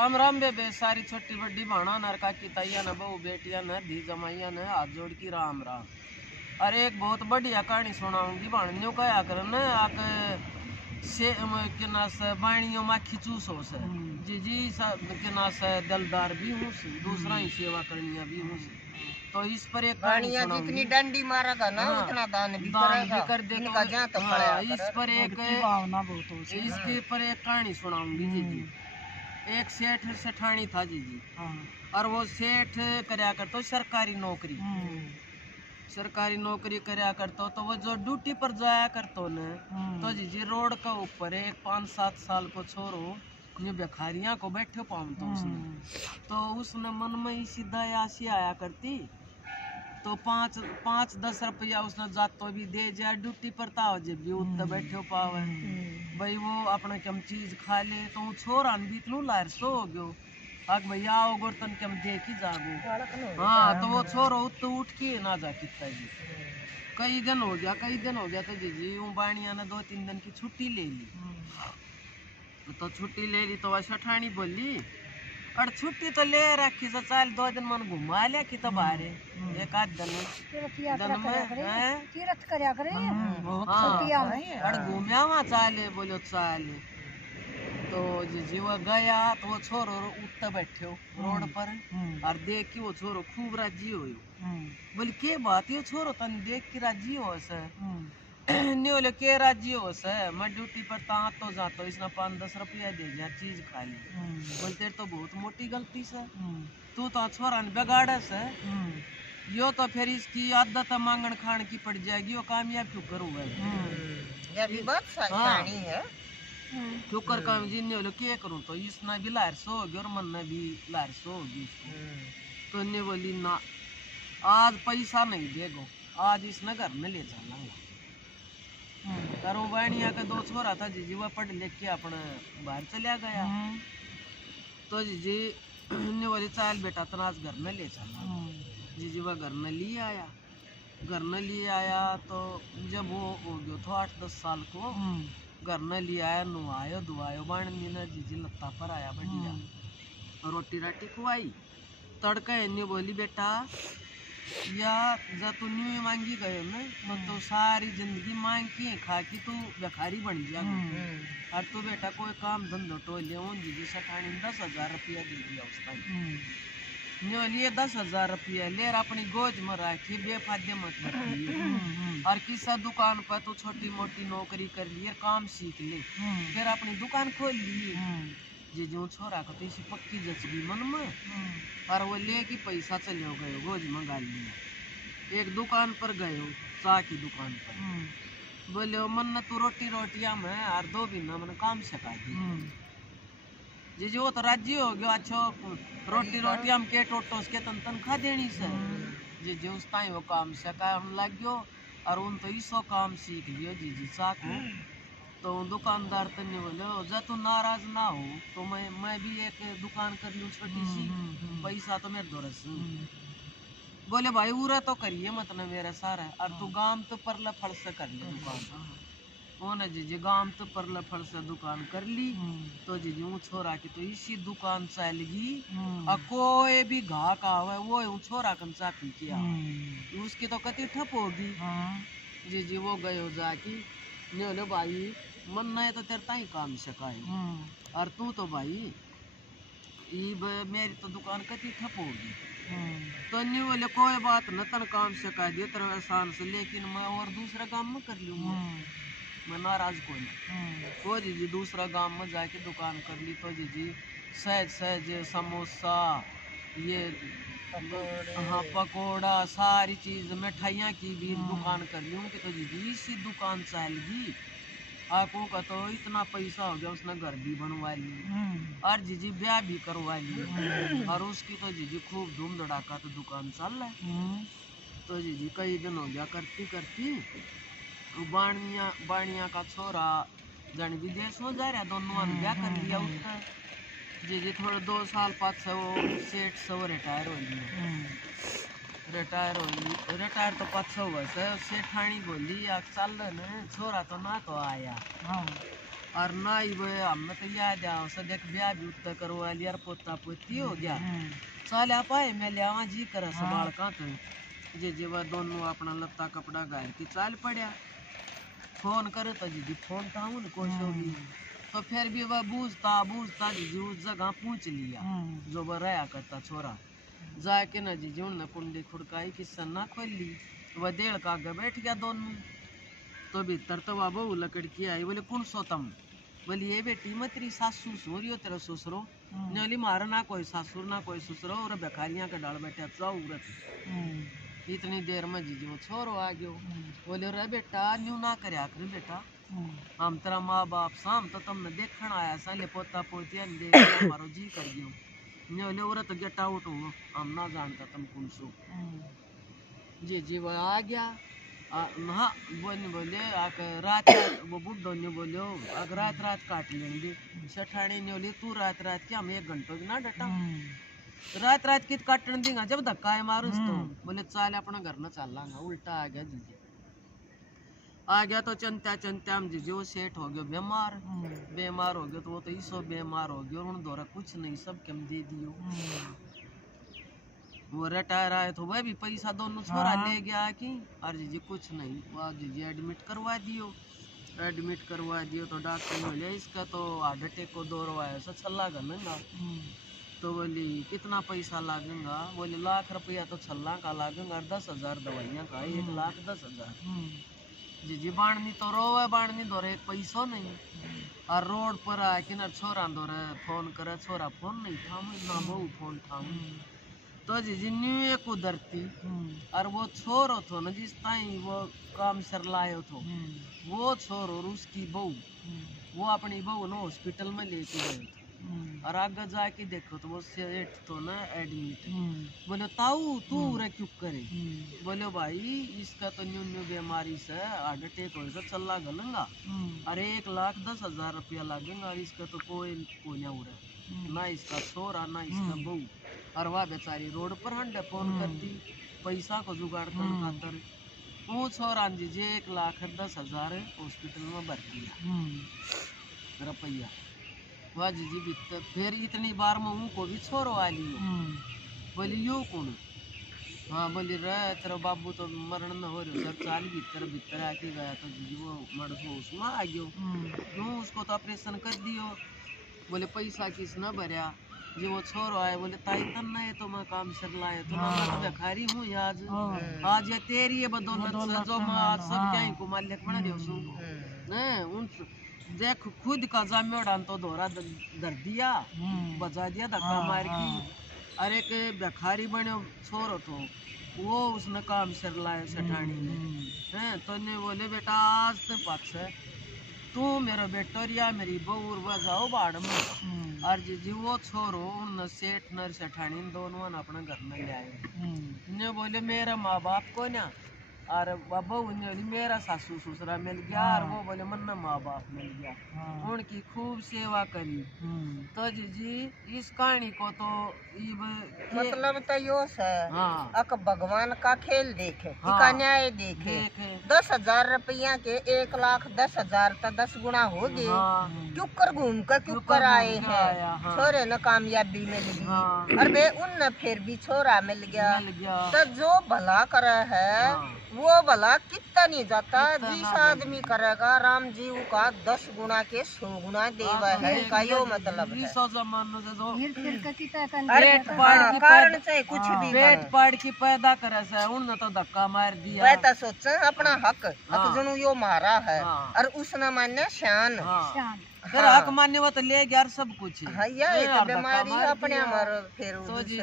राम बेबे सारी छोटी बड़ी भाणा नर काकी ताइया न बहू बेटिया न धी जमाइया न हाथ जोड़ की राम राम। अरे एक बहुत बढ़िया कहानी सुनाऊंगी भाणियों कया कर न आक से के नास बाणियों माखी चूसो से जी जी के नास दलदार भी हूँ दूसरा ही सेवा करनिया भी हूँ। तो इस पर एक कहानी जितनी डंडी मारेगा ना उतना दान भी कर दे तो इस पर एक इसके पर एक कहानी सुनाऊंगी जी जी। एक सेठ सेठानी था जी जी और वो सेठ करया करतो सरकारी नौकरी करया करतो। तो वो जो ड्यूटी पर जाया करतो न तो जी जी रोड का ऊपर एक 5-7 साल को छोरो न्यू भिखारियां को बैठे पाऊंतो उसने। तो उसने मन में ही सीधा ऐसी आया करती तो 5-10 रुपया उसने जातो भी दे जाए ड्यूटी पर ताव जब भी उत्ते बैठे पावे भाई वो अपना कम चीज खा ले। तो छोरा भी इतनू लार सो हो गयो आग भैया आओ गोरतन कम देख ही जागो। हाँ तो वो छोरो उत्ते उठ के ना जा किता जी। कई दिन हो गया तो जी जी बाणिया ने 2-3 दिन की छुट्टी ले ली। तो छुट्टी ले ली तो वह सेठानी बोली और छुट्टी तो ले रखी से चाल 2 दिन मन घुमा लिया कि तो बाहर एक आध दिन में तीर्थ करया करे और घूमया वहाँ चाले बोलो चाले। तो जी वो गया तो वो छोरो उठते बैठो रोड पर और देख के वो छोरो खूब राजी हो बोले के बात ये छोरो तन देख के राजी हो से नहीं बोले के राजी हो से मैं ड्यूटी पर तो जातो इसने 5-10 रुपया दे दिया चीज खा ली। बोलते तो बहुत मोटी गलती से तू तो छोरा ने बिगाड़ा से यो तो फिर इसकी आदत मांगन खान की पड़ जाएगी वो कामयाब क्यों करूँगा। ठुकर काम जी ने बोले क्या करूँ तो इसने भी लार सो होगी और मन ने भी लार सो होगी इसको। तो ने बोली ना आज पैसा नहीं देगो आज इसने घर में ले चलना करो। बाणिया का 2 छोरा था जी वो पढ़ लिख के अपना बाहर चला गया। तो जी ने बोली चाल बेटा तना आज घर में ले चलना जी वह घर में लिए आया। तो जब वो हो गयो तो 8-10 साल को घर में लिया आया नुआयो दुआयो बाणी ने जी लत्ता पर आया बढ़िया रोटी राटी खुआई तड़का इन्नी बोली बेटा या जब तू न्यू मांगी गयो ना तो सारी जिंदगी मांग के खा की तू भिखारी बन गया और तू बेटा कोई काम धंधो तो ले जी सेठानी 10,000 रुपया दे दिया उसका न्यू लिए 10,000 रुपया ले अपनी गोज में राखी बेफायदे मत रखिए और किसा दुकान पर तू छोटी मोटी नौकरी कर लिए काम सीख ले फिर अपनी दुकान खोल ली जी जो छोरा को तो इसी पक्की जचगी मन में और वो ले की पैसा चले गए गोज मंगा लिया। एक दुकान पर गए चाय की दुकान पर बोले मन न तू रोटिया में और 2 महीना मैंने काम सिखा दी जी वो तो राज्य हो गया अच्छो रोटी हम के टोटो के तन खा देनी से जी उस ताई वो काम सिखा हम लग गयो और उन तो इसो काम सीख लियो जी चाकू। तो दुकानदार तो नहीं बोले जब तू नाराज ना हो तो मैं भी एक दुकान कर लूँ छोटी सी पैसा तो मेरे दोरस बोले भाई उरा तो करिए मतलब मेरा सारा और तू गांव तो परला फल से कर ले दुकान वो न जी गांव तो परला फल से दुकान कर ली। तो जी छोरा की तो इसी दुकान चलेगी और कोई भी घाक आवे वो छोरा कन चा पी किया उसकी तो कति ठप होगी जी वो गए हो जाकी ने भाई मन नहीं तो तेरे ताई काम सिखाए और तू तो भाई मेरी तो दुकान कति ठप होगी। तो नहीं बोले कोई बात न तन काम सिखा दिया तेरा आसान से लेकिन मैं और दूसरा काम में कर लूँगा मैं नाराज को जी दूसरा गांव में जाके दुकान कर ली। तो जी सहज समोसा ये हाँ पकोड़ा सारी चीज मिठाइयाँ की भी दुकान कर ली उनकी। तो जी इसी दुकान चलेगी आपको का तो इतना पैसा हो गया उसने घर भी बनवा ली और जी ब्याह भी करवा ली और उसकी तो जी खूब धूम धड़ाका तो दुकान चल रहा है। तो जी कई दिन हो गया करती बाणिया का छोरा जन विदेश में जा रहा दोनों ने ब्याह कर लिया उसका जी थोड़े 2 साल 5 से वो सेठ से वो रिटायर हो रिटायर तो 5 वर्ष है। सेठानी बोली चल न छोरा तो ना तो आया और ना ही वो हमने तो याद आओ से देख ब्याह भी उत्तर करवा लिया और पोता पोती हो गया चल आप आए मैं ले आवा जी कर संभाल का तो जी वह दोनों अपना लत्ता कपड़ा गाय की चाल पड़ा फोन करे तो जी फोन था उन कोशो भी तो फिर भी वह बूझता जी उस जगह पहुंच लिया जो वह रहा करता छोरा जाके ना जी उन कुंडी खुड़काई की सन्ना खोल ली वह देड़ का आगे बैठ गया दोनों तो भीतर तो वह बहू लकड़ की आई बोले कौन सो तम बोली ये बेटी मैं तेरी सासू सो रही हो तेरा ससुरो ने बोली मारा ना कोई सासुर ना कोई ससुरो और बेकारियां के डाल बैठे औरत इतनी देर में जी वो छोरो आ गयो बोले रे बेटा न्यू ना करया कर बेटा हम तेरा माँ बाप शाम तो तुमने देखण आया सा ले पोता पोतिया ने देख मारो जी कर गयो ने बोले औरत गेट आउट हो हम ना जानता तुम कौन सो जी वो आ गया हाँ बोले रात वो बुढ़ो ने बोलो अगर रात काट लेंगे सेठानी ने बोली तू रात की हम 1 घंटों की ना डटा रात की काटन देगा जब धक्का है मारूस तो बोले चाल अपना घर ना चल लांगा उल्टा आ गया जीजे आ गया तो चंत्या हम जीजे वो सेठ हो गया बीमार हो गया तो वो तो इसो बीमार हो गया उन दौरा कुछ नहीं सब कम दे दियो वो रिटायर आए तो वह भी पैसा दोनों छोरा ले गया कि और जी कुछ नहीं वह जी एडमिट करवा दियो तो डॉक्टर बोले इसका तो हार्ट अटैक को दौरवाया ऐसा छल्ला गलेगा तो बोली कितना पैसा लागेगा बोले लाख रुपया तो छल्ला का लागेगा 10,000 दवाइयाँ का 1,10,000 जी बाणनी तो रोवे बाणनी दौरे एक पैसो नहीं और रोड पर आए कि ना छोरा दौरे फोन करे छोरा फोन नहीं था ना बहु फोन था तो जी न्यू एक उधरती और वो छोरो थो ना जिस ताई वो काम सर लायो थो वो छोरो और उसकी बहू वो अपनी बहू ना हॉस्पिटल में लेके गए थे और आगे जाके देखो तो वो सेठ तो ना एडमिट बोले ताऊ तू रे क्यों करे बोले भाई इसका तो न्यू बीमारी से हार्ट अटैक हो से चल गलंगा अरे 1,10,000 रुपया लगेगा और इसका तो कोई नहीं हो रहा ना इसका छोरा ना इसका बहू और वह बेचारी रोड पर हंडे फोन करती पैसा को जुगाड़ कर खातर वो छोरा जी 1,10,000 हॉस्पिटल में भर्ती रुपया वह जी भीतर फिर इतनी बार में उनको भी छोरो आ लियो बोली यो कौन हाँ बोली रे तेरा बाबू तो मरण न हो रही सर चाल भीतर आके गया तो जी वो मर्द वो उसमें आ गयो क्यों उसको तो ऑपरेशन कर दियो बोले पैसा किस न भरया जी वो छोरो आए बोले ताई तन नहीं तो मैं काम सर लाए तो मैं तो भिखारी हूँ आज ये तेरी है बदौलत से जो मैं आज सब क्या को मालिक बना दियो सू उन देख खुद का जाम्यो डान तो दोहरा धर दिया बजा दिया धक्का मार की अरे के भिखारी बने छोरो तो वो उसने काम सर लाया सेठानी ने तो ने बोले बेटा आज तो पक्ष है तू मेरा बेटोरिया मेरी बहू वह जाओ बाड़ में और जी वो छोरो उन सेठ नर सेठानी दोनों अपने घर में ले आए ने बोले मेरा माँ बाप को ना और बाबा उन्हें मेरा सासू ससुरा मिल गया और वो बोले मन माँ बाप मिल गया उनकी खूब सेवा करी तो जी इस कहानी को तो मतलब तो यो है अक भगवान का खेल देखे हाँ, न्याय देखे 10,000 रुपया के 1,10,000 तो 10 गुना हो गए क्यों कर घूम कर क्यों कर आए हैं छोरे न कामयाबी मिल गई और वे उन फिर भी छोरा मिल गया तो जो भला कर है वो भला कितना नहीं जाता जिस आदमी करेगा राम जी का 10 गुना के 100 गुना देवा है का यो मतलब कुछ भी पेट पाड़ की पैदा करे से उन तो धक्का मार दिया वह तो सोचे अपना हक जनू यो मारा है और उसने मान्य शान फिर हक मान्य वो तो ले गया सब कुछ है बीमारी अपने फिर तो जी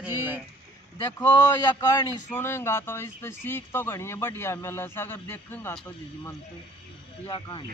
देखो या कहानी सुनेगा तो इससे सीख तो घनी बढ़िया मिले अगर देखेगा तो जी मन तो या कहानी